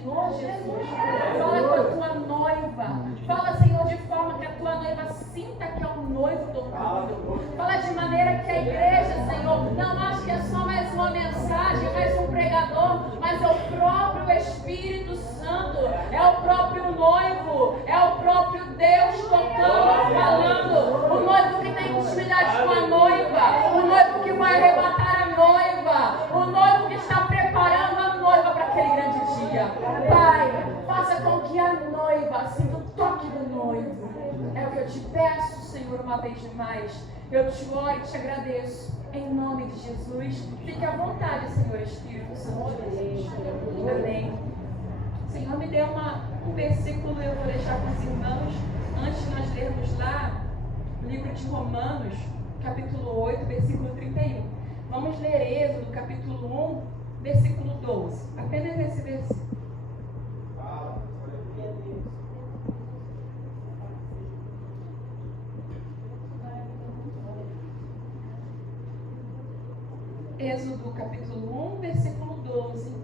Senhor Jesus. Fala com a tua noiva. Fala, Senhor, de forma que a tua noiva sinta que é um noivo tocando. Fala de maneira que a igreja, Senhor, não ache que é só mais uma mensagem, mais um pregador, mas é o próprio Espírito Santo, é o próprio noivo, é o próprio Deus tocando, falando. O noivo que tem intimidade com a noiva, o noivo que vai arrebatar a noiva, o noivo que está preparando a noiva para aquele grande dia. Pai, faça com que a noiva sinta o toque do noivo. É o que eu te peço, Senhor, uma vez mais. Eu te oro e te agradeço. Em nome de Jesus. Fique à vontade, Senhor Espírito Santo de Deus. Amém. Senhor, me dê um versículo, eu vou deixar com os irmãos, antes de nós lermos lá, o livro de Romanos, capítulo 8, versículo 31. Vamos ler Êxodo, capítulo 1, versículo 12. Apenas esse versículo. Êxodo capítulo 1, versículo 12.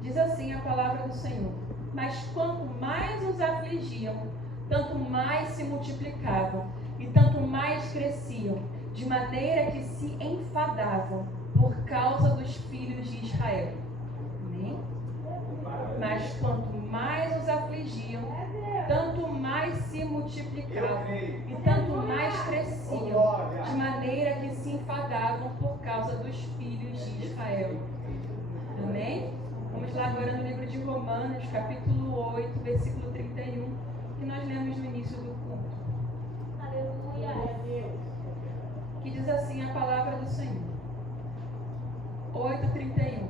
Diz assim a palavra do Senhor: mas quanto mais os afligiam, tanto mais se multiplicavam, e tanto mais cresciam, de maneira que se enfadavam por causa dos filhos de Israel. Amém? Mas quanto mais os afligiam, tanto mais se multiplicavam, e tanto mais cresciam, de maneira que se enfadavam por causa dos filhos de Israel. Amém? Vamos lá agora no livro de Romanos, capítulo 8, versículo 31, que nós lemos no início do culto. Aleluia! Que diz assim a palavra do Senhor. 8:31.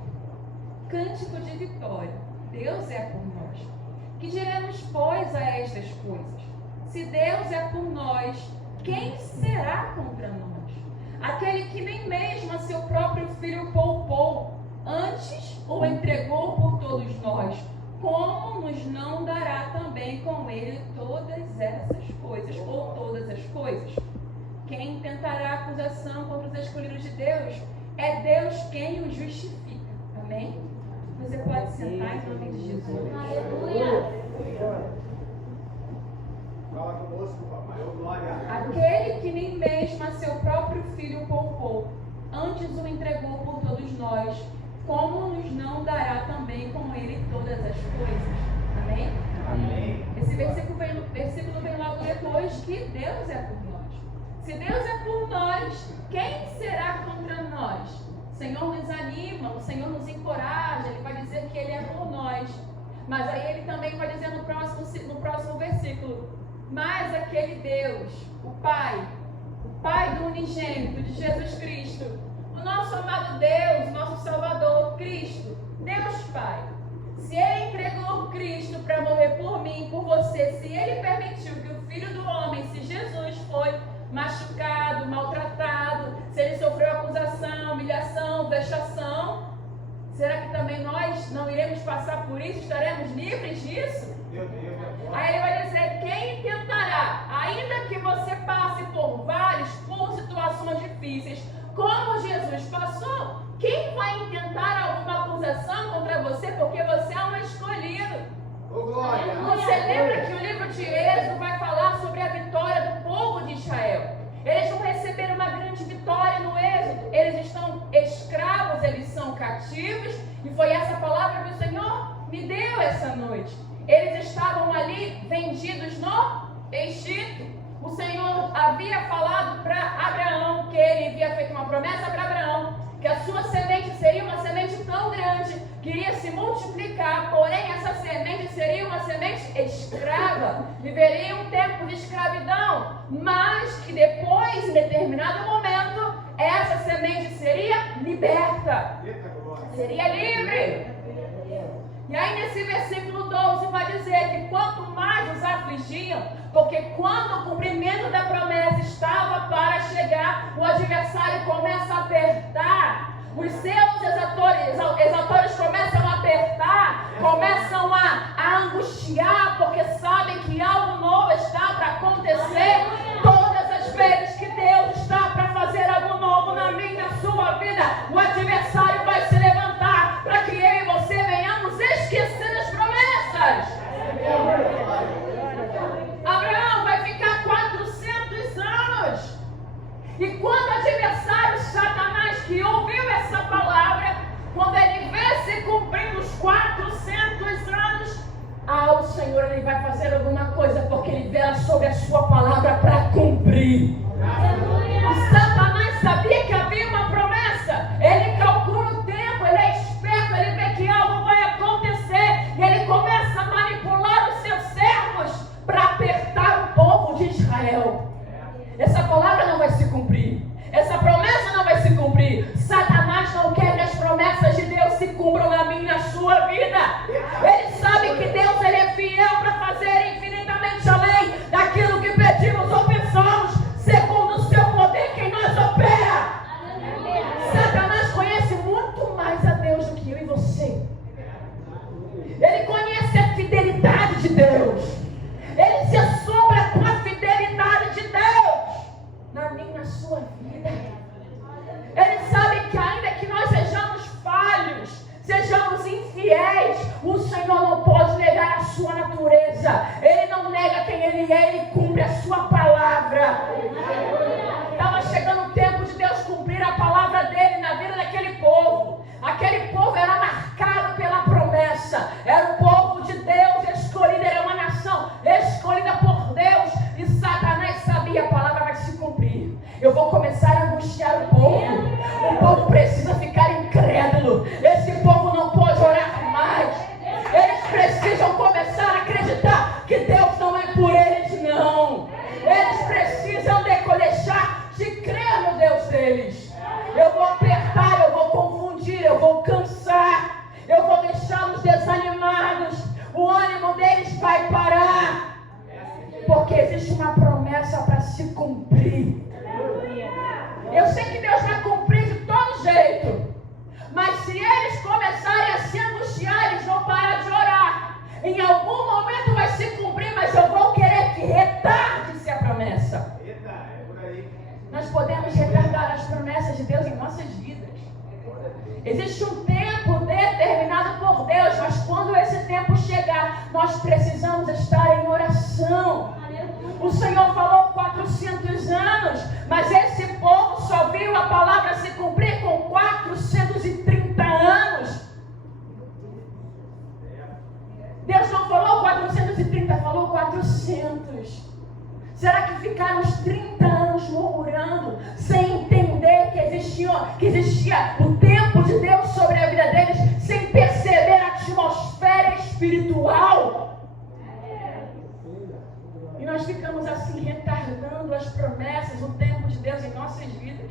Cântico de vitória. Deus é por nós. Que diremos, pois, a estas coisas? Se Deus é por nós, quem será contra nós? Aquele que nem mesmo a seu próprio filho poupou, antes o entregou por todos nós, como nos não dará também com ele todas essas coisas, ou todas as coisas? Quem tentará acusação contra os escolhidos de Deus? É Deus quem os justifica. Amém? Você pode sentar em nome de Jesus. Aleluia. Fala conosco, papai. Glória. Aquele que nem mesmo a seu próprio filho poupou, antes o entregou por todos nós, como nos não dará também com ele todas as coisas? Amém? Amém. Esse versículo vem logo depois que Deus é por nós. Se Deus é por nós, quem será contra nós? O Senhor nos anima, o Senhor nos encoraja, Ele vai dizer que Ele é por nós. Mas aí Ele também vai dizer no próximo versículo: mas aquele Deus, o Pai do unigênito de Jesus Cristo, o nosso amado Deus, nosso Salvador, Cristo, Deus Pai, se Ele entregou Cristo para morrer por mim, por você, se Ele permitiu que o Filho do Homem, se Jesus foi machucado, maltratado, se Ele sofreu acusação, humilhação, vexação, será que também nós não iremos passar por isso? Estaremos livres disso? Aí Ele vai dizer: quem tentará, ainda que você passe por situações difíceis, como Jesus passou, quem vai intentar alguma acusação contra você, porque você é um escolhido? Você lembra que o livro de Êxodo vai falar sobre a vitória do povo de Israel? Eles vão receber uma grande vitória no Êxodo. Eles estão escravos, eles são cativos, e foi essa palavra que o Senhor me deu essa noite. Eles estavam ali vendidos no Egito. O Senhor havia falado para Abraão, que ele havia feito uma promessa para Abraão, que a sua semente seria uma semente tão grande, que iria se multiplicar, porém essa semente seria uma semente escrava, viveria um tempo de escravidão, mas que depois, em determinado momento, essa semente seria liberta, seria livre. E aí nesse versículo 12 vai dizer que quanto mais os afligiam, porque quando o cumprimento da promessa estava para chegar, o adversário começa a apertar, os seus exatores começam a apertar, começam a angustiar, porque sabem que algo novo está para acontecer. Todas as vezes que Deus está para fazer algo novo na minha e na sua vida, o adversário vai se levantar para que eu e você venhamos promessas. Abraão vai ficar 400 anos. E quando o adversário Satanás, que ouviu essa palavra, quando ele vê se cumprindo os 400 anos, o Senhor ele vai fazer alguma coisa, porque ele vela sobre a sua palavra para cumprir. E Satanás sabia que havia uma promessa. Ele calcula o tempo, ele é esperto, ele vê que algo vai acontecer e ele começa a manipular os seus servos para apertar o povo de Israel. Essa palavra não vai se cumprir. Essa promessa não vai se cumprir. Satanás não quer que as promessas de Deus se cumpram na minha e na sua vida. Ele sabe que Deus ele é fiel para fazer infinitamente além daquilo que pedimos ou pensamos, segundo o seu poder que em nós opera. Satanás conhece muito mais a Deus do que eu e você. Ele conhece a fidelidade de Deus. Ele se assombra com a fidelidade de Deus na minha e na sua vida. Ele sabe que ainda que nós sejamos falhos, sejamos infiéis, o Senhor não pode negar a sua natureza. Ele não nega quem Ele é, Ele cumpre a sua palavra. Estava chegando o tempo de Deus cumprir a palavra dele na vida daquele povo. Aquele povo era marcado pela promessa. Era o povo de Deus escolhido, era uma nação escolhida por Deus. E Satanás sabia, a palavra vai se cumprir. Eu vou começar a angustiar o povo. O povo precisa ficar incrédulo. Esse povo não pode orar mais. Eles precisam começar a acreditar que Deus não é por eles, não. Eles precisam deixar de crer no Deus deles. Eu vou apertar, eu vou confundir, eu vou cansar, eu vou deixá-los desanimados. O ânimo deles vai parar, porque existe uma promessa para se cumprir. Eu sei que Deus vai cumprir de todo jeito, mas se eles começarem a se angustiar, eles vão parar de orar. Em algum momento vai se cumprir, mas eu vou querer que retarde-se a promessa. Nós podemos retardar as promessas de Deus em nossas vidas. Existe um tempo determinado por Deus, mas quando esse tempo chegar, nós precisamos estar em oração. O Senhor falou 400 anos, mas esse povo só viu a palavra se cumprir com 430 anos. Deus não falou 430, falou 400. Será que ficaram uns 30 anos murmurando, sem entender que existia o tempo de Deus sobre a vida deles, sem perceber a atmosfera espiritual? E nós ficamos assim retardando as promessas, o tempo de Deus em nossas vidas.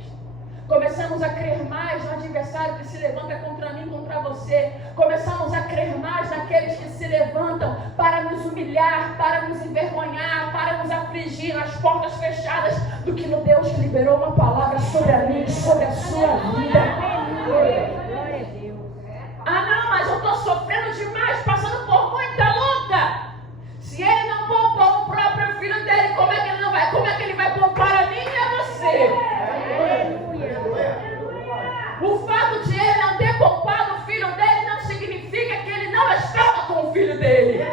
Começamos a crer mais no adversário que se levanta contra mim, contra você. Começamos a crer mais naqueles que se levantam para nos humilhar, para nos envergonhar, para nos afligir nas portas fechadas, do que no Deus que liberou uma palavra sobre a mim, sobre a sua vida. Ah não, mas eu estou sofrendo demais, passando por muita luta. Se ele não poupou o próprio filho dele, como é que ele vai poupar a mim e a você? O fato de ele não ter poupado o filho dele não significa que ele não estava com o filho dele.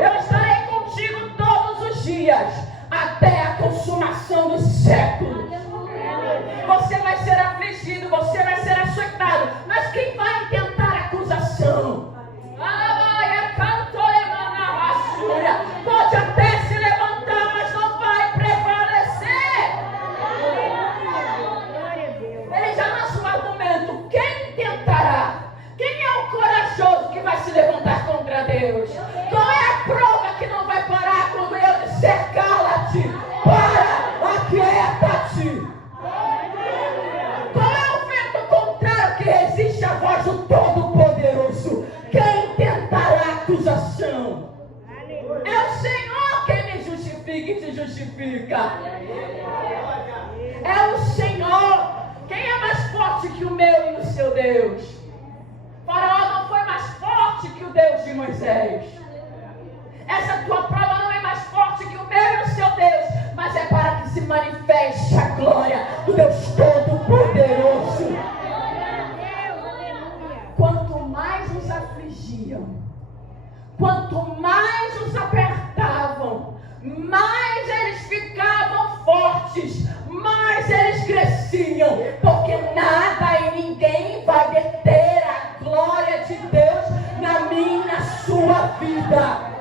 Eu estarei contigo todos os dias, até a consumação do século. Você vai ser afligido, você vai ser açoitado, mas quem vai tentar acusação? Pode até se levantar, mas não vai prevalecer. Ele já lança um argumento. Quem tentará? Quem é o corajoso que vai se levantar contra Deus? Qual é a prova que não vai parar quando eu disser cala-te? Para, aquieta-te. Qual é o vento contrário que resiste à voz do Todo-Poderoso? Quem tentará acusação? É o Senhor quem me justifica e te justifica. É o Senhor. Quem é mais forte que o meu e o seu Deus? Faraó não foi mais forte que o Deus de Moisés. Essa tua prova não é mais forte que o meu e o seu Deus, mas é para que se manifeste a glória do Deus Todo-Poderoso. Quanto mais nos afligiam, quanto mais os apertavam, mais eles ficavam fortes, mais eles cresciam, porque nada e ninguém vai deter a glória de Deus na minha e na sua vida.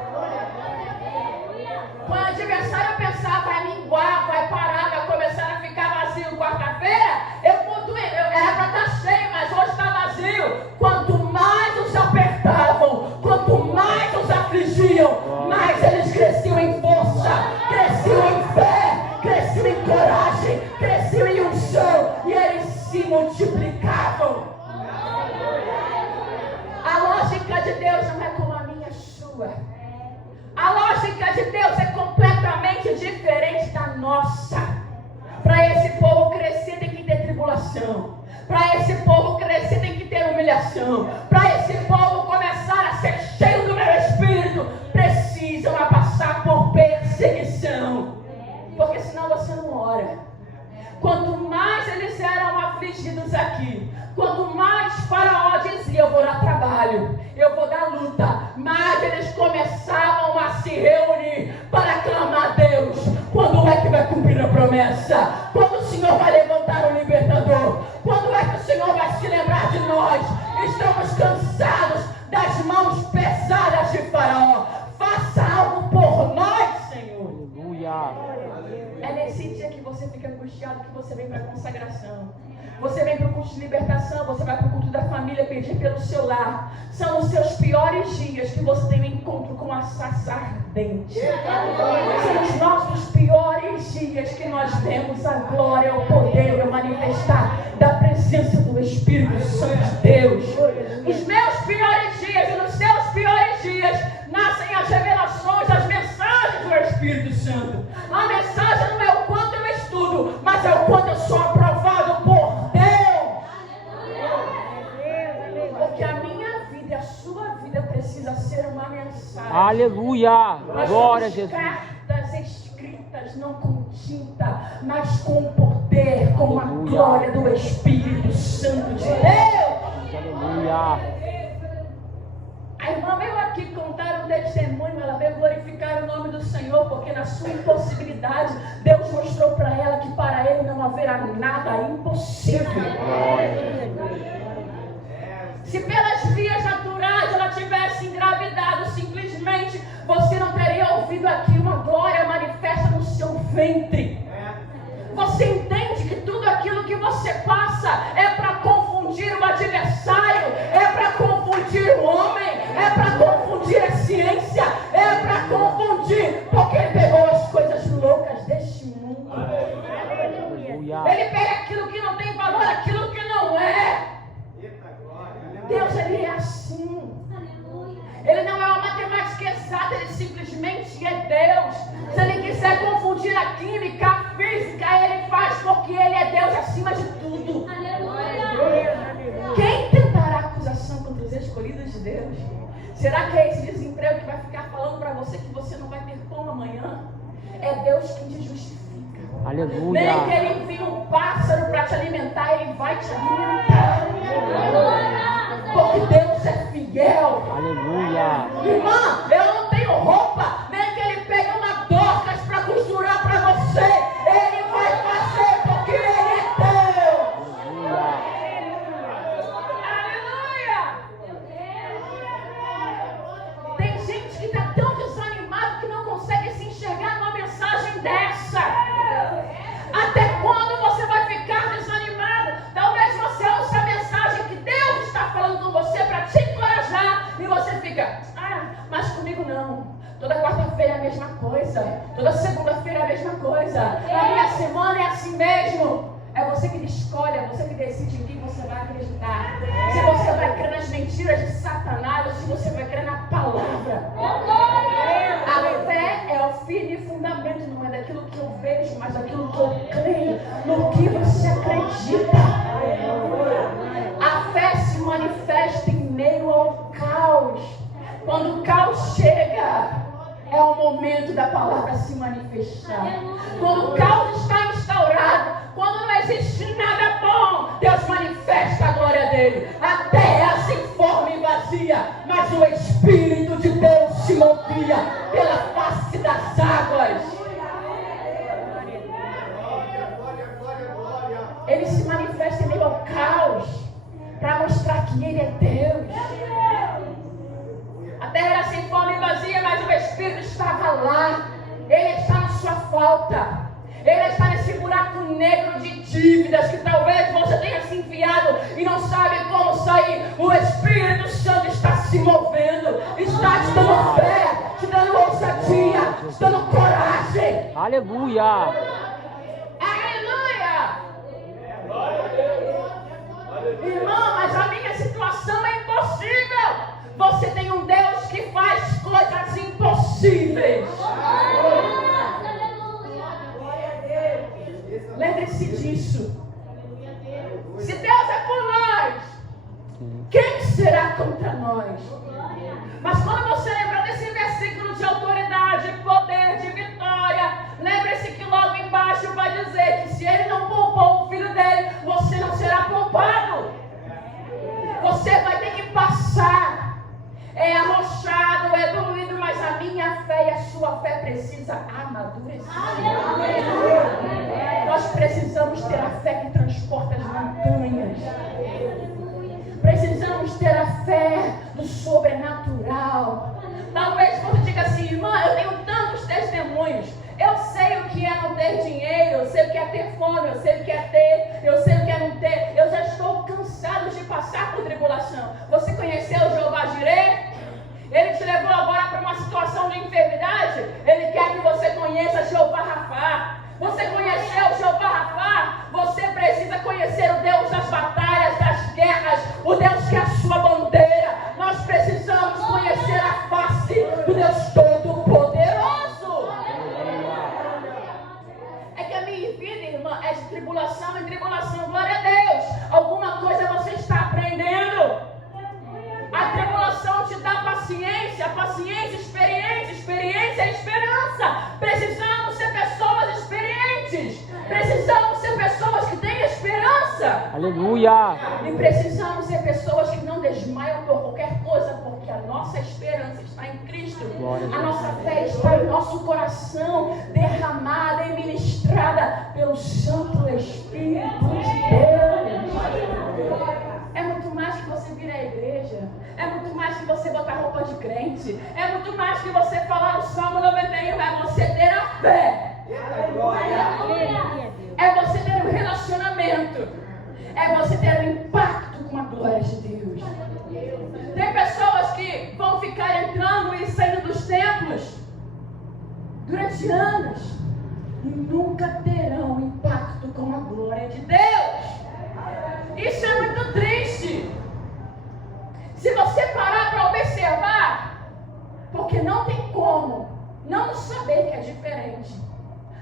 Quando o adversário pensar, vai minguar, vai parar, vai começar a ficar vazio quarta-feira, era para estar cheio, mas hoje está vazio. Quanto mais os apertavam, quanto mais os afligiam, mais eles cresciam em força, cresciam em fé, cresciam em coragem, cresciam em unção, e eles se multiplicavam. A lógica de Deus não é como a minha e a sua. A lógica de Deus é completamente diferente da nossa. Para esse povo crescer tem que ter tribulação. Para esse povo crescer tem que ter humilhação. Para esse povo começar a ser cheio do meu espírito, precisam passar por perseguição. Porque senão você não ora. Quanto mais eles eram afligidos aqui, quanto mais Faraó dizia, eu vou dar trabalho, eu vou dar luta, mais eles começavam a se reunir para clamar a Deus. Quando é que vai cumprir a promessa? Quando o Senhor vai levantar o libertador? Quando é que o Senhor vai se lembrar de nós? Estamos cansados das mãos pesadas de Faraó. Faça algo por nós, Senhor. Aleluia. É nesse dia que você fica angustiado, que você vem para a consagração. Você vem para o culto de libertação, você vai para o culto da família pedir pelo seu lar. São os seus piores dias que você tem um encontro com a sarça ardente. São os nossos piores dias que nós vemos a glória, o poder, o manifestar da presença do Espírito Santo de Deus. Os meus piores dias e nos seus piores dias nascem as revelações, as mensagens do Espírito Santo. A mensagem não é o quanto eu estudo, mas é o quanto eu sou aprovado por Deus. Porque a minha vida e a sua vida precisa ser uma mensagem. Aleluia! Glória a Jesus. Cartas escritas não com tinta, mas com poder, com a glória do Espírito Santo de Deus. Aleluia! A irmã veio aqui contar um testemunho, ela veio glorificar o nome do Senhor, porque na sua impossibilidade, Deus mostrou para ela que para Ele não haverá nada impossível. Se pelas vias naturais ela tivesse engravidado, simplesmente você não teria ouvido aqui uma glória manifesta no seu ventre. Você entende que tudo aquilo que você passa é para confundir o adversário, é para confundir o homem, é para confundir a ciência, é para confundir, porque ele pegou as coisas loucas deste mundo. Ele pega aquilo que não tem valor, aquilo que não é. Deus, ele é assim. Ele não é uma matemática exata, ele simplesmente é Deus. Se ele quiser confundir a química, a física, ele faz, porque ele é Deus acima de tudo. Quem tentará acusação contra os escolhidos de Deus? Será que é esse desemprego que vai ficar falando para você que você não vai ter pão amanhã? É Deus quem te justifica. Aleluia! Nem que ele envie um pássaro para te alimentar, ele vai te alimentar. Porque Deus é fiel. Aleluia! Irmã, eu não tenho roupa, nem que ele pegue uma Dorcas para costurar para você. Ele vai fazer porque ele é Deus. Aleluia! Tem gente que está tão desanimado que não consegue se enxergar numa mensagem dessa. Até quando você vai ficar desanimado? Talvez você ouça a mensagem que Deus está falando com você para te encorajar e você fica, mas comigo não. Toda quarta-feira é a mesma coisa, toda segunda-feira é a mesma coisa, a minha semana é assim mesmo. É você que escolhe, é você que decide em quem você vai acreditar. Se você vai crer nas mentiras de Satanás ou se você vai crer na palavra. A fé é o firme fundamento, não é daquilo que eu vejo, mas daquilo que eu creio, no que você acredita. A fé se manifesta em meio ao caos. Quando o caos chega, é o momento da palavra se manifestar. Quando o caos está instaurado, quando não existe nada bom, Deus manifesta a glória dele. A terra se forma e vazia, mas o Espírito de Deus se movia pela face das águas. Ele se manifesta em meio ao caos para mostrar que Ele é Deus. A terra era sem forma e vazia, mas o Espírito estava lá. Ele está na sua falta. Ele está nesse buraco negro de dívidas que talvez você tenha se enfiado e não sabe como sair. O Espírito Santo está se movendo, está te dando fé, te dando ousadia, te dando coragem. Aleluia. Aleluia! Irmão, mas a minha situação é impossível. Você tem um Deus que faz coisas impossíveis. Lembre-se disso. Se Deus é por nós, quem será contra nós? Mas quando você lembra desse versículo de autoridade, poder, de vitória, lembre-se que logo embaixo vai dizer que se Ele não poupou o filho dele, você não será poupado. Você vai ter que passar. É arrochado, é doído, mas a minha fé e a sua fé precisa amadurecer. Nós precisamos ter a fé que transporta as montanhas. Precisamos ter a fé do sobrenatural. Talvez você diga assim, irmã, eu tenho tantos testemunhos. Eu sei o que é não ter dinheiro, eu sei o que é ter fome, eu sei o que é ter, eu sei o que é não ter. Eu já estou cansado de passar por tribulação. Você conheceu o Jeová Jireh? Ele te levou agora para uma situação de enfermidade? Ele quer que você conheça Jeová Rafá. Você conheceu Jeová Rafá? Você precisa conhecer o Deus das batalhas, das guerras, o Deus que é a sua bandeira. Nós precisamos conhecer a face do Deus Todo-Poderoso. É que a minha vida, irmã, é de tribulação em tribulação. Glória a Deus. Alguma coisa você está aprendendo. A tribulação te dá paciência, experiência é esperança. Precisamos ser pessoas experientes. Precisamos ser pessoas que têm esperança. Aleluia. E precisamos ser pessoas que não desmaiam por qualquer coisa, porque a nossa esperança está em Cristo. A nossa fé está em nosso coração, derramada e ministrada pelo Santo Espírito de Deus. É muito mais que você vir à igreja. É muito mais que você botar roupa de crente. É muito mais que você falar o Salmo 91. É você ter a fé. É você ter um relacionamento. É você ter um impacto com a glória de Deus. Tem pessoas que vão ficar entrando e saindo dos templos durante anos e nunca terão impacto com a glória de Deus. Isso é muito triste. Se você parar para observar, porque não tem como não saber que é diferente.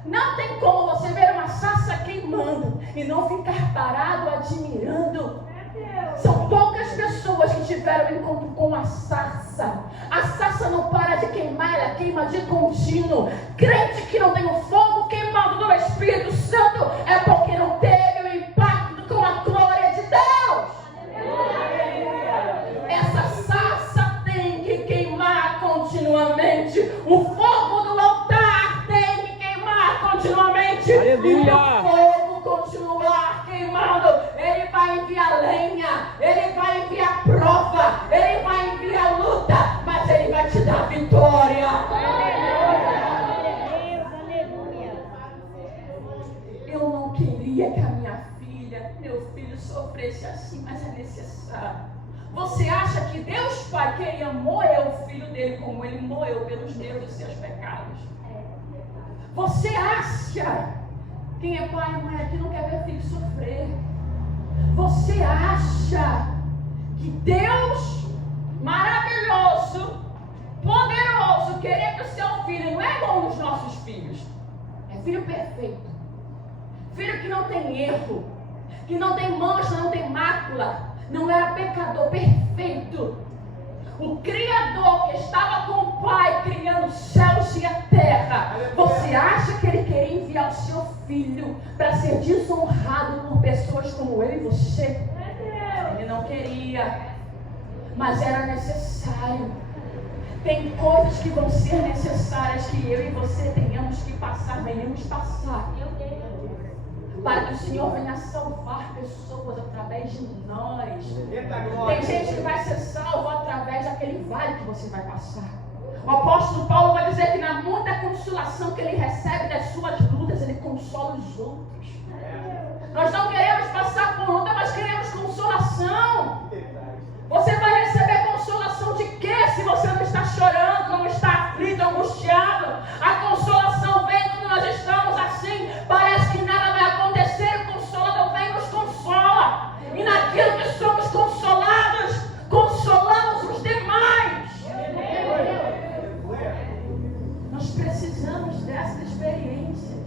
Não tem como você ver uma sarça queimando e não ficar parado admirando. São poucas pessoas que tiveram encontro com a sarça. A sarça não para de queimar, ela queima de contínuo. Crente que não tem o fogo queimando do Espírito Santo é porque não teve o impacto com a glória de Deus. Essa sarça tem que queimar continuamente. O fogo do altar tem que queimar continuamente. Aleluia. E o fogo continuar queimando, Ele vai enviar lenha, Ele vai enviar prova, Ele vai enviar luta, mas Ele vai te dar vitória. Eu não queria que a minha filha, meu filho sofresse assim, mas é necessário. Você acha que Deus Pai queria moer o filho dele como Ele moeu pelos meus e seus pecados? Você acha, quem é pai e mãe aqui não quer ver filho sofrer? Você acha que Deus maravilhoso, poderoso, queria que o seu filho não é igual aos nossos filhos? É filho perfeito, filho que não tem erro, que não tem mancha, não tem mácula, não era pecador, perfeito. O Criador que estava com o Pai criando os céus e a terra. Você acha que Ele queria enviar o seu filho para ser desonrado por pessoas como eu e você? Ele não queria, mas era necessário. Tem coisas que vão ser necessárias que eu e você tenhamos que passar, venhamos passar. Para que o Senhor venha salvar pessoas através de nós. Tem gente que vai ser salvo através daquele vale que você vai passar. O apóstolo Paulo vai dizer que na muita consolação que ele recebe das suas lutas, ele consola os outros. Nós não queremos passar por luta, mas queremos consolação. Você vai receber consolação de quê se você não está chorando, não está aflito, angustiado? A consolação vem quando nós estamos assim, parece que nada vai acontecer, o Consolador vem e nos consola. E naquilo que somos consolados, consolamos os demais. Nós precisamos dessas experiências.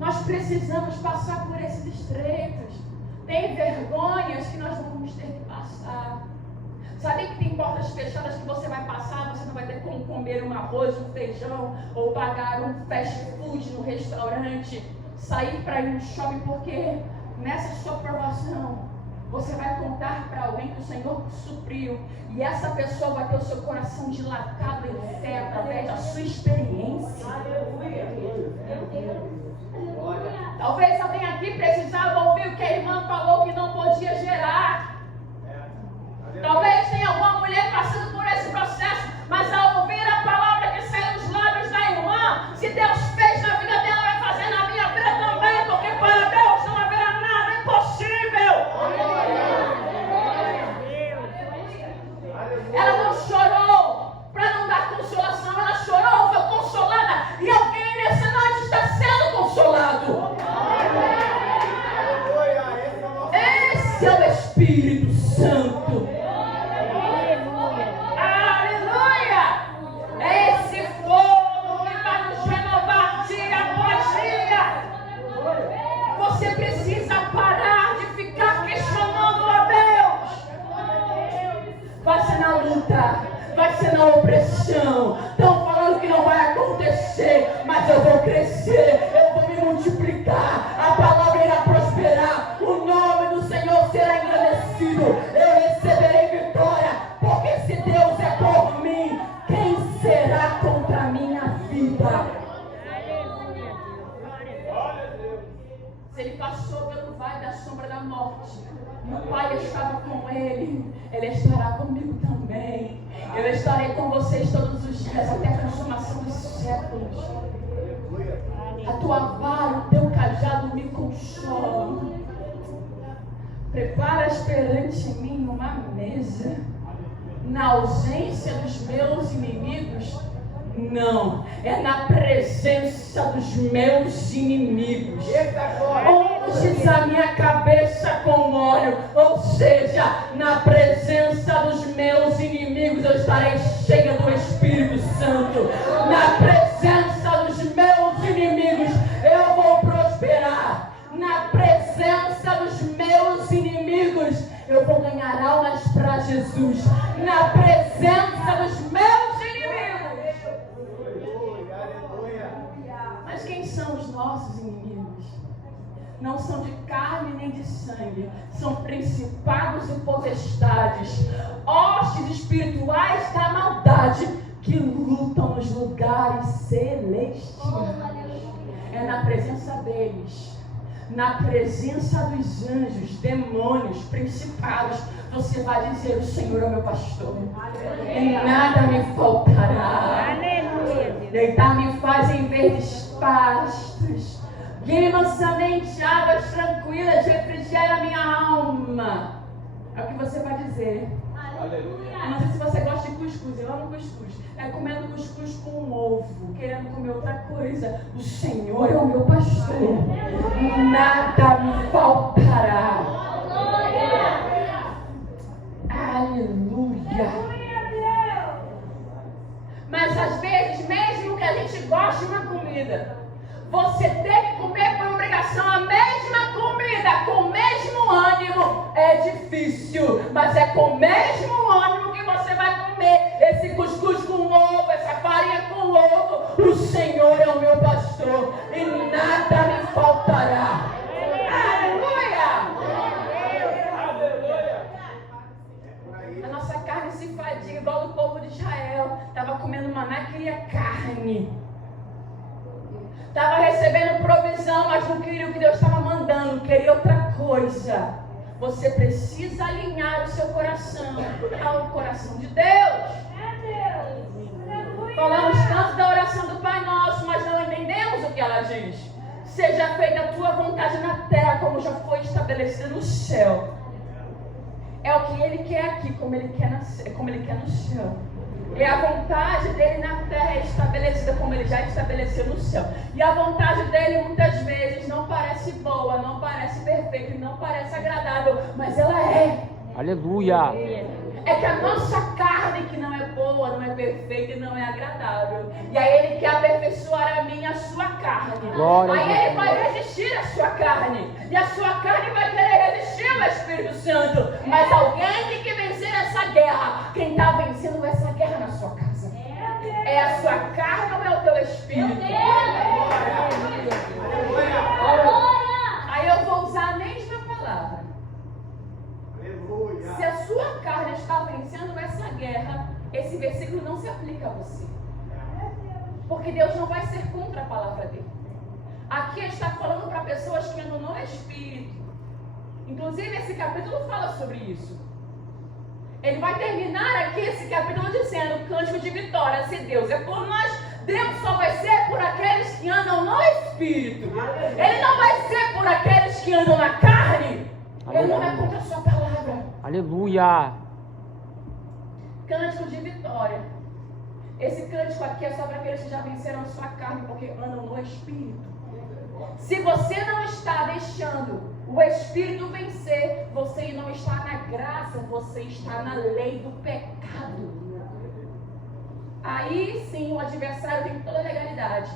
Nós precisamos passar por esses estreitos. Tem vergonhas que nós vamos ter que passar. Sabe que tem portas fechadas que você vai passar, você não vai ter como comer um arroz, um feijão, ou pagar um fast food no restaurante, sair para ir no shopping, porque nessa sua provação, você vai contar para alguém que o Senhor supriu, e essa pessoa vai ter o seu coração dilatado em fé através da sua experiência. Talvez alguém aqui precisava ouvir o que a irmã falou que não podia gerar. Talvez tenha alguma mulher passando por esse processo, mas ao ouvir a palavra que sai dos lábios da irmã, se Deus fez na vida dela, vai fazer na minha vida também, porque para Deus não haverá nada impossível. Ela não chorou para não dar consolação, ela chorou, foi consolada, e alguém nessa noite está sendo consolado. Esse é o Espírito Santo. Aleluia! É esse fogo que vai nos renovar dia após dia. Você precisa parar de ficar questionando a Deus. Vai ser na luta, vai ser na opressão. Estão falando que não vai acontecer, mas eu vou crescer, eu vou me multiplicar, a palavra irá prosperar, o nome do Senhor será engrandecido, eu receberei vitória, porque se Deus é por mim, quem será contra a minha vida? Se ele passou pelo vale da sombra da morte, e o Pai estava com ele estará comigo também. Eu estarei com vocês todos os dias, até a consumação dos séculos. A tua vara, o teu cajado me consola. Preparas perante mim uma mesa, na ausência dos meus inimigos. Não, é na presença dos meus inimigos. Unges a minha cabeça com óleo, ou seja, na presença dos meus inimigos eu estarei cheia do Espírito Santo. Na presença dos meus inimigos eu vou prosperar. Na presença dos meus inimigos eu vou ganhar almas para Jesus. Na presença dos meus inimigos. Mas quem são os nossos inimigos? Não são de carne nem de sangue, são principados e potestades, hostes espirituais da maldade que lutam nos lugares celestiais. É na presença deles, na presença dos anjos, demônios, principados, você vai dizer: o Senhor é meu pastor, e nada me faltará. Deitar-me faz em verdes pastos, guia mansamente águas tranquilas, refrigera minha alma. É o que você vai dizer. Aleluia. Eu não sei se você gosta de cuscuz, eu amo cuscuz. É comendo cuscuz com ovo, querendo comer outra coisa. O Senhor é o meu pastor, nada me faltará. Aleluia. Mas às vezes, mesmo que a gente goste de uma comida, você tem que comer por obrigação a mesma comida, com o mesmo ânimo. É difícil, mas é com o mesmo ânimo que você vai comer esse cuscuz com ovo, essa farinha com ovo. O Senhor é o meu pastor e nada me faltará. Aleluia! A nossa carne se fadiga igual do povo de de Israel estava comendo maná, queria carne. Estava recebendo provisão, mas não queria o que Deus estava mandando, queria outra coisa. Você precisa alinhar o seu coração ao coração de Deus. Falamos tanto da oração do Pai Nosso, mas não entendemos o que ela diz. Seja feita a tua vontade na terra, como já foi estabelecida no céu. É o que Ele quer aqui, como Ele quer no céu. E a vontade dele na terra é estabelecida como Ele já estabeleceu no céu. E a vontade dele muitas vezes não parece boa, não parece perfeita, não parece agradável, mas ela é. Aleluia. É que a nossa carne, que não é boa, não é perfeita e não é agradável. E aí Ele quer aperfeiçoar a minha, a sua carne. Glória a Aí Deus. Ele vai resistir à sua carne. E a sua carne vai querer resistir ao Espírito Santo. Mas alguém tem que vencer essa guerra. Quem está vencendo essa guerra na sua casa? É a sua carne ou é o teu espírito? Aí eu vou usar a mesma palavra. Se a sua carne está vencendo essa guerra, esse versículo não se aplica a você. Porque Deus não vai ser contra a palavra dele. Aqui ele está falando para pessoas que andam no Espírito. Inclusive esse capítulo fala sobre isso. Ele vai terminar aqui esse capítulo dizendo, cântico de vitória, se Deus é por nós, Deus só vai ser por aqueles que andam no Espírito. Ele não vai ser por aqueles que andam na carne. Ele não é contra a sua palavra. Aleluia. Cântico de vitória. Esse cântico aqui é só para aqueles que já venceram a sua carne, porque andam no Espírito. Se você não está deixando o Espírito vencer, você não está na graça, você está na lei do pecado. Aí sim o adversário tem toda a legalidade.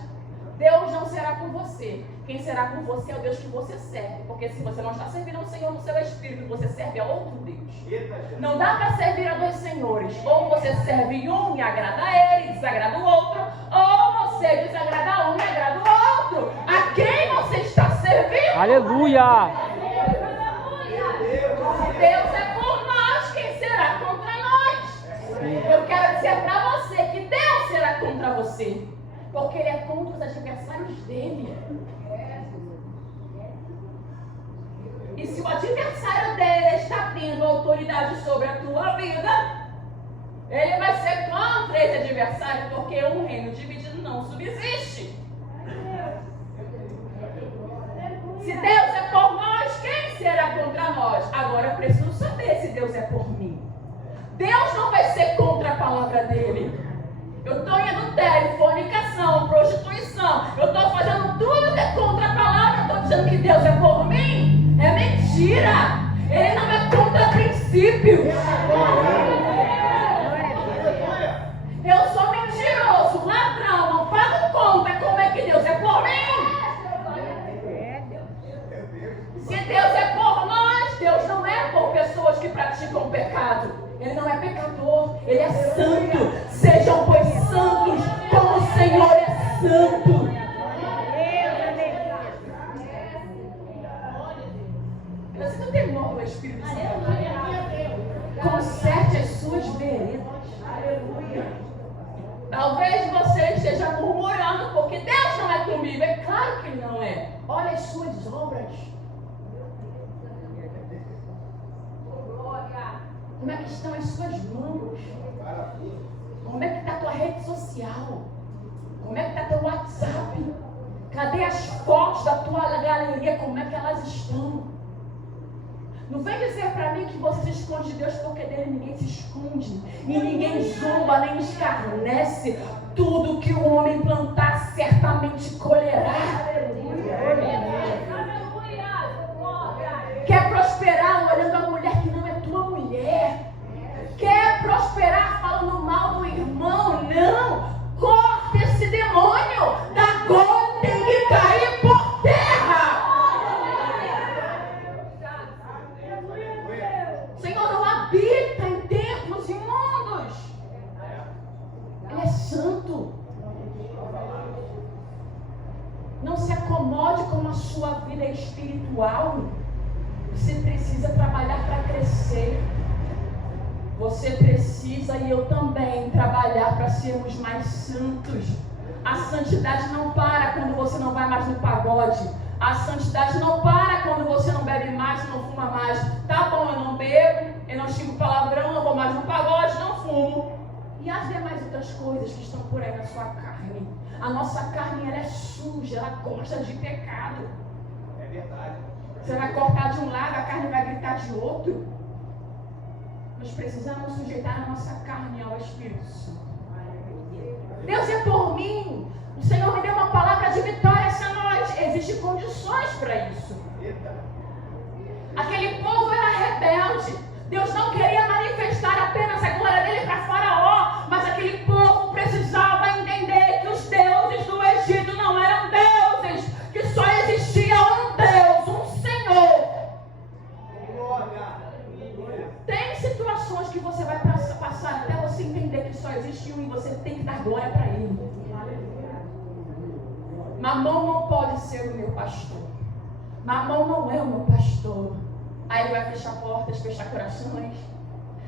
Deus não será com você. Quem será com você é o Deus que você serve. Porque se você não está servindo ao Senhor no seu Espírito, você serve a outro Deus. Não dá para servir a dois senhores. Ou você serve um e agrada a ele, desagrada o outro. Ou você desagrada um e agrada o outro. A quem você está servindo? Aleluia. Se Deus é por nós, quem será contra nós? Eu quero dizer para você que Deus será contra você. Porque Ele é contra os adversários dele. E se o adversário dele está tendo autoridade sobre a tua vida, ele vai ser contra esse adversário, porque um reino dividido não subsiste. Se Deus é por nós, quem será contra nós? Agora eu preciso saber se Deus é por mim. Deus não vai ser contra a palavra dele. Eu estou em adultério, fornicação, prostituição. Eu estou fazendo tudo que é contra a palavra. Eu estou dizendo que Deus é por mim. É mentira. Ele não é contra princípios. Eu sou mentiroso, ladrão, não pago conta. Como é que Deus é por mim? Se Deus é por nós, Deus não é por pessoas que praticam pecado. Ele não é pecador, Ele é santo. Sejam, pois, santos, como o Senhor é santo. Eu sinto temor do Espírito Santo. Conserte as suas veredas. Talvez você esteja murmurando porque Deus não é comigo. É claro que Ele não é. Olha as suas obras. Como é que estão as suas mãos? Como é que está a tua rede social? Como é que está teu WhatsApp? Cadê as fotos da tua galeria? Como é que elas estão? Não vem dizer para mim que você se esconde de Deus, porque dele ninguém se esconde. E ninguém zomba, nem escarnece. Tudo que o homem plantar, certamente colherá. Quer prosperar olhando a mulher que não é tua mulher? Quer prosperar falando mal do irmão? Não! Corta esse demônio! Da gota tem que cair por terra! O Senhor não habita em templos imundos. Ele é santo. Não se acomode com a sua vida espiritual. Você precisa trabalhar para crescer. Você precisa e eu também trabalhar para sermos mais santos. A santidade não para quando você não vai mais no pagode. A santidade não para quando você não bebe mais, não fuma mais. Tá bom, eu não bebo, eu não xingo palavrão, não vou mais no pagode, não fumo. E as demais outras coisas que estão por aí na sua carne. A nossa carne, ela é suja, ela gosta de pecado. É verdade. Você vai cortar de um lado, a carne vai gritar de outro. Nós precisamos sujeitar a nossa carne ao Espírito Santo. Deus é por mim. O Senhor me deu uma palavra de vitória essa noite. Existem condições para isso. Aquele povo era rebelde. Deus não queria manifestar apenas a glória dele para Faraó, mas aquele povo precisava entender que os deuses do Egito não eram deuses, que só existia um Deus, um Senhor. Tem situações que você vai passar até você entender que só existe um e você tem que dar glória para ele. Mamão não pode ser o meu pastor. Mamão não é o meu pastor. Aí ele vai fechar portas, fechar corações,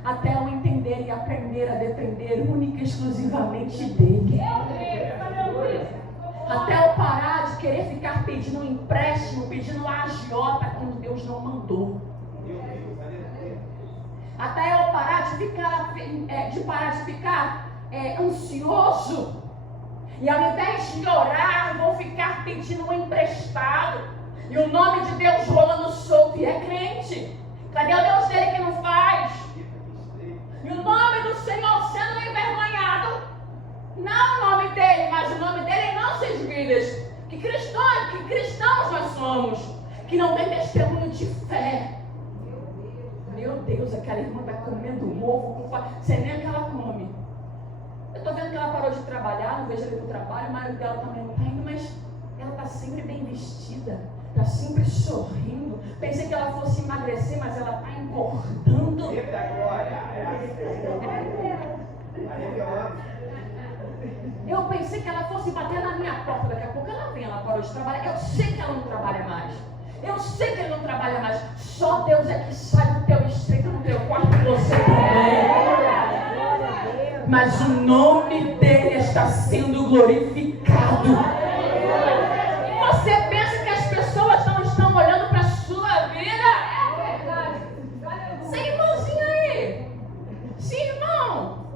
até eu entender e aprender a depender única e exclusivamente dele. Até eu parar de querer ficar pedindo um empréstimo, pedindo uma agiota quando Deus não mandou. Até eu parar de ficar ansioso. E ao invés de orar, vou ficar pedindo um emprestado. E o nome de Deus rolando solto e é crente. Cadê o Deus dele que não faz? E o nome do Senhor sendo envergonhado. Não o nome dele, mas o nome dele em nossas vidas. Que cristãos nós somos. Que não tem testemunho de fé. Meu Deus, aquela irmã está comendo ovo com você nem que ela come. Eu estou vendo que ela parou de trabalhar, não vejo ele no trabalho, o marido dela também não está indo, mas ela está sempre bem vestida, está sempre sorrindo. Pensei que ela fosse emagrecer, mas ela está engordando. Eita glória! Eu pensei que ela fosse bater na minha porta, daqui a pouco ela vem, ela parou de trabalhar. Eu sei que ela não trabalha mais. Eu sei que ele não trabalha mais. Só Deus é que sabe o teu estreito no teu quarto, você também. Mas o nome dele está sendo glorificado. Você pensa que as pessoas não estão olhando para a sua vida? Sim, irmãozinho aí. Sim, irmão.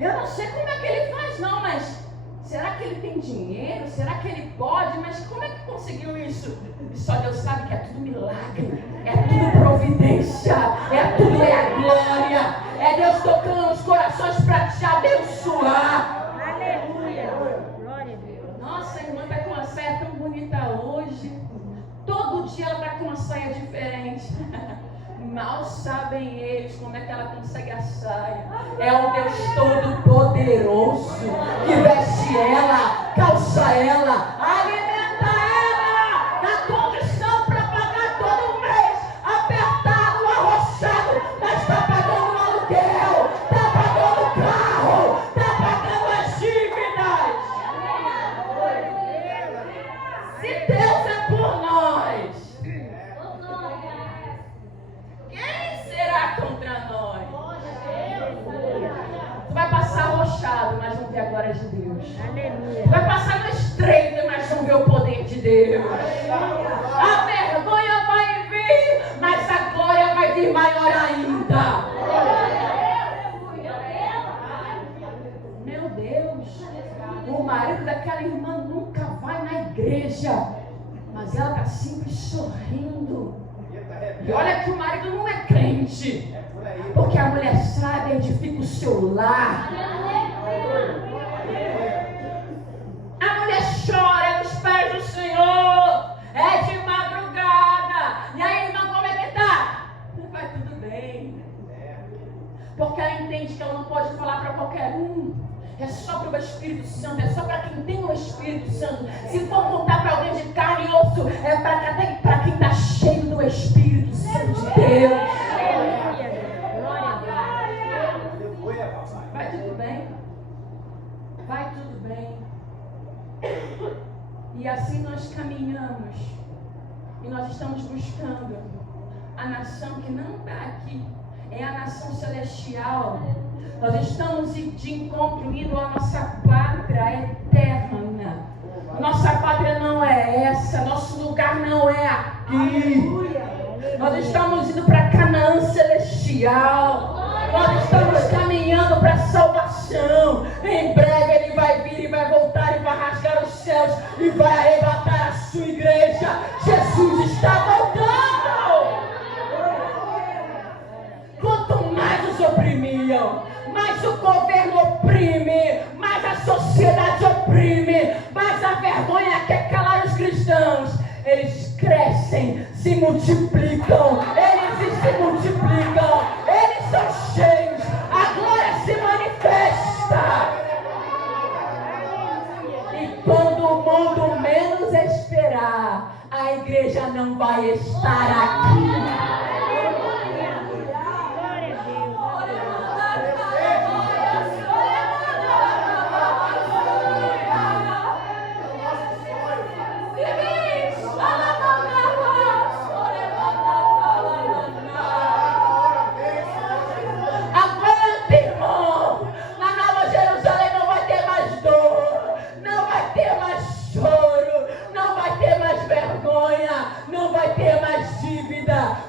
Eu não sei como é que ele faz não, mas será que ele tem dinheiro? Será que ele pode? Mas como é que conseguiu isso? E só Deus sabe que é tudo milagre, é tudo providência, é tudo a glória. É Deus tocando os corações para te abençoar. Aleluia. Glória a Deus. Nossa, a irmã está com uma saia tão bonita hoje. Todo dia ela está com uma saia diferente. Mal sabem eles como é que ela consegue a saia. É o Deus Todo-Poderoso que veste ela, calça ela, alimenta ela, dá condição para pagar todo mês, apertado, arrochado, mas está pagando o aluguel, está pagando o carro, está pagando as dívidas. Se Deus é por nós, quem será contra nós? Tu vai passar arrochado, mas não ver a glória de Deus. Aleluia. Vai passar no estreito, mas não ver o poder de Deus. A vergonha vai vir, mas a glória vai vir maior ainda. Meu Deus, o marido daquela irmã nunca vai na igreja, mas ela está sempre sorrindo. E olha que o marido não é crente, porque a mulher sabe, edifica o seu lar. A mulher chora nos pés do Senhor, é de madrugada. E aí, irmã, como é que tá? Vai tudo bem. Porque ela entende que ela não pode falar para qualquer um. É só para o Espírito Santo, é só para quem tem o Espírito Santo. Se for contar para alguém de carne e osso, é para quem está cheio do Espírito Santo de Deus. Vai tudo bem? Vai tudo bem. E assim nós caminhamos. E nós estamos buscando a nação que não está aqui. é a nação celestial. Nós estamos de encontro indo à nossa pátria eterna. Nossa pátria não é essa, nosso lugar não é aqui. Nós estamos indo para Canaã celestial. Nós estamos caminhando para a salvação. Em breve Ele vai vir e vai voltar e vai rasgar os céus e vai arrebatar a sua igreja. Jesus está voltando. Quanto mais os oprimiam, mais o governo oprime, mais a sociedade oprime, mais a vergonha quer calar os cristãos. Eles crescem, se multiplicam, eles se multiplicam, eles são cheios, a glória se manifesta. E quando o mundo menos esperar, a igreja não vai estar aqui.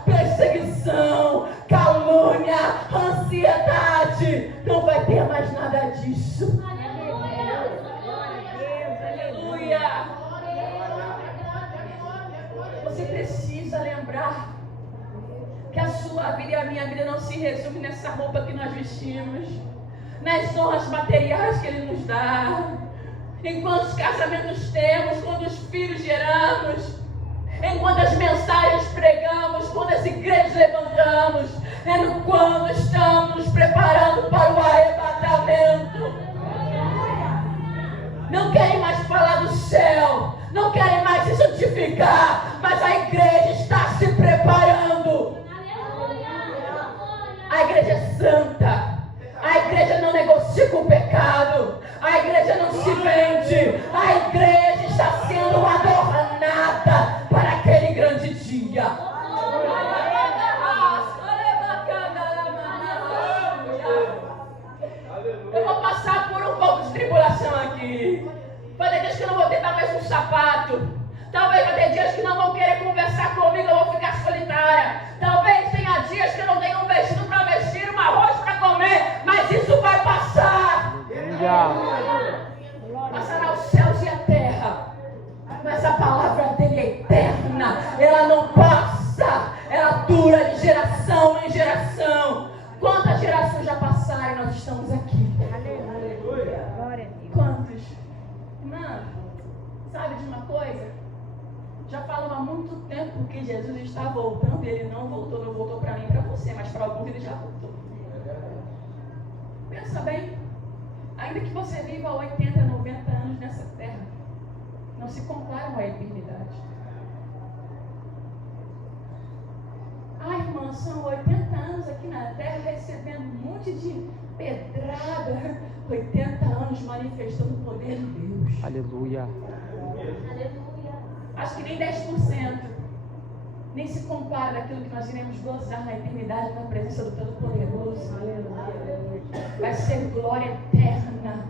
Perseguição, calúnia, ansiedade, não vai ter mais nada disso. Aleluia. Você precisa lembrar que a sua vida e a minha vida não se resume nessa roupa que nós vestimos, nas honras materiais que Ele nos dá, em quantos casamentos temos, quantos filhos geramos, em quantas mensagens pregamos, quantas igrejas levantamos, é quando estamos nos preparando para o arrebatamento. Não querem mais falar do céu, não querem mais se santificar, mas a igreja está se preparando. A igreja é santa, a igreja não negocia com o pecado, a igreja não se vende, a igreja está sendo adornada para aquele grande dia. Eu vou passar por um pouco de tribulação aqui. Vai ter dias que eu não vou ter talvez um sapato. Talvez vai ter dias que não vão querer conversar comigo, eu vou ficar solitária. Talvez tenha dias que eu não tenho um vestido para vestir, um arroz para comer, mas isso vai passar. Passará os céus e a terra, mas a palavra dele é eterna, ela não passa, ela dura de geração em geração. Quantas gerações já passaram e nós estamos aqui? Aleluia. Glória a Deus. Quantos? Irmã, sabe de uma coisa? Já falam há muito tempo que Jesus está voltando e Ele não voltou para mim e para você, mas para alguns Ele já voltou. Pensa bem, ainda que você viva 80, 90 anos nessa terra, não se compara com a eternidade. Ah, irmã, são 80 anos aqui na terra recebendo um monte de pedrada, 80 anos manifestando o poder de Deus. Aleluia. Acho que nem 10% nem se compara daquilo que nós iremos gozar na eternidade, na presença do Todo-Poderoso. Vai ser glória eterna.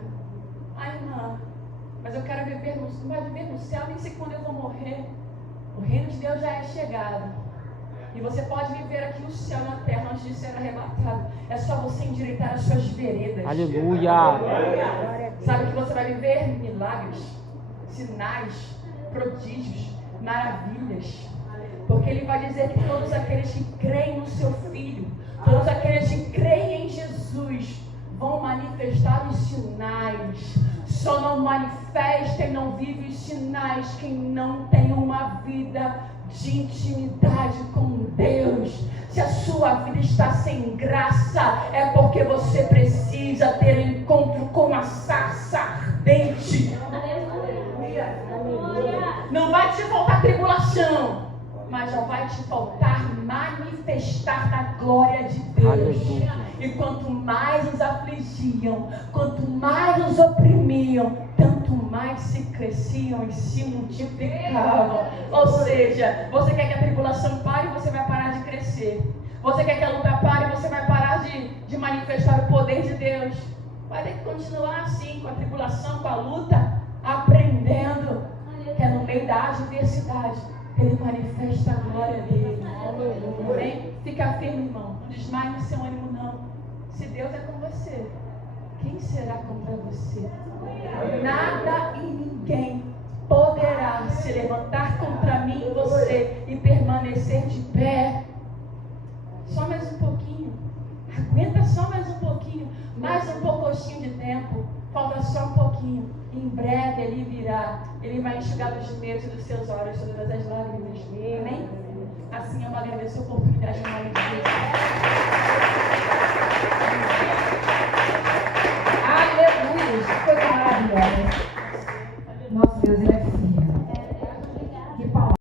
Ai, irmã, mas eu quero viver no céu, nem sei quando eu vou morrer. O reino de Deus já é chegado. E você pode viver aqui o céu na terra antes de ser arrebatado. É só você endireitar as suas veredas. Aleluia. Sabe que você vai viver milagres, sinais, prodígios, maravilhas. Porque Ele vai dizer que todos aqueles que creem no Seu Filho, todos aqueles que creem em Jesus, vão manifestar os sinais. Só não manifesta e não vive os sinais quem não tem uma vida de intimidade com Deus. Se a sua vida está sem graça, é porque você precisa ter um encontro com a sarça ardente. Não vai te faltar tribulação, mas já vai te faltar manifestar da glória de Deus. Aleluia. E quanto mais os afligiam, quanto mais os oprimiam, tanto mais se cresciam e se multiplicavam. Ou seja, você quer que a tribulação pare, você vai parar de crescer. Você quer que a luta pare, você vai parar de manifestar o poder de Deus. Vai ter que continuar assim, com a tribulação, com a luta, aprendendo que é no meio da adversidade Ele manifesta a glória dele. Porém, fica firme, irmão. Não desmaie no seu ânimo, não. Se Deus é com você, quem será contra você? Nada e ninguém poderá se levantar contra mim e você e permanecer de pé. Só mais um pouquinho. Aguenta só mais um pouquinho. Mais um pouquinho de tempo. Falta só um pouquinho. Em breve Ele virá. Ele vai enxugar dos meus e dos seus olhos todas as lágrimas. Amém? Assim eu agradeço a oportunidade de